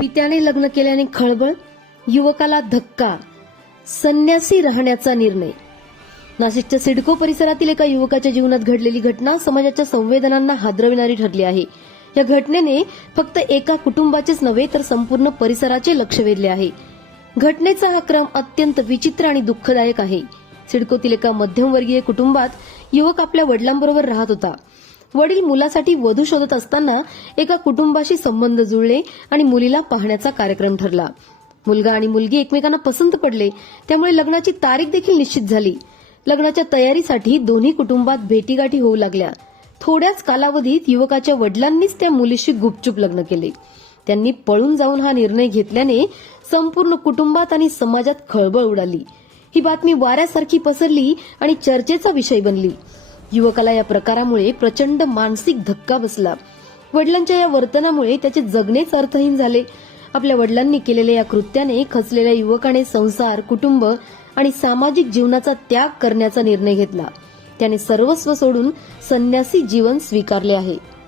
पित्याने लग्न केल्याने खळबळ युवकाला धक्का संन्यासी राहण्याचा निर्णय. नाशिकच्या सिडको परिसरातील एका युवकाच्या जीवनात घडलेली घटना समाजाच्या संवेदनांना हादरविणारी ठरली आहे. या घटनेने फक्त एका कुटुंबाचेच नव्हे तर संपूर्ण परिसराचे लक्ष वेधले आहे. घटनेचा हा क्रम अत्यंत विचित्र आणि दुःखदायक आहे. सिडकोतील एका मध्यमवर्गीय कुटुंबात युवक आपल्या वडिलांबरोबर राहत होता. वडील मुलासाठी वधू शोधत असताना एका कुटुंबाशी संबंध जुळले आणि मुलीला पाहण्याचा कार्यक्रम ठरला. मुलगा आणि मुलगी एकमेकांना पसंत पडले त्यामुळे लग्नाची तारीख देखील निश्चित झाली. लग्नाच्या तयारीसाठी दोन्ही कुटुंबात भेटीगाठी होऊ लागल्या. थोड्याच कालावधीत युवकाच्या वडिलांनीच त्या मुलीशी गुपचूप लग्न केले. त्यांनी पळून जाऊन हा निर्णय घेतल्याने संपूर्ण कुटुंबात आणि समाजात खळबळ उडाली. ही बातमी वाऱ्यासारखी पसरली आणि चर्चेचा विषय बनली. युवकाला या प्रकारामुळे प्रचंड मानसिक धक्का बसला. वडिलांच्या या वर्तनामुळे त्याचे जगणेच अर्थहीन झाले. आपल्या वडिलांनी केलेल्या या कृत्याने खचलेल्या युवकाने संसार कुटुंब आणि सामाजिक जीवनाचा त्याग करण्याचा निर्णय घेतला. त्याने सर्वस्व सोडून संन्यासी जीवन स्वीकारले आहे.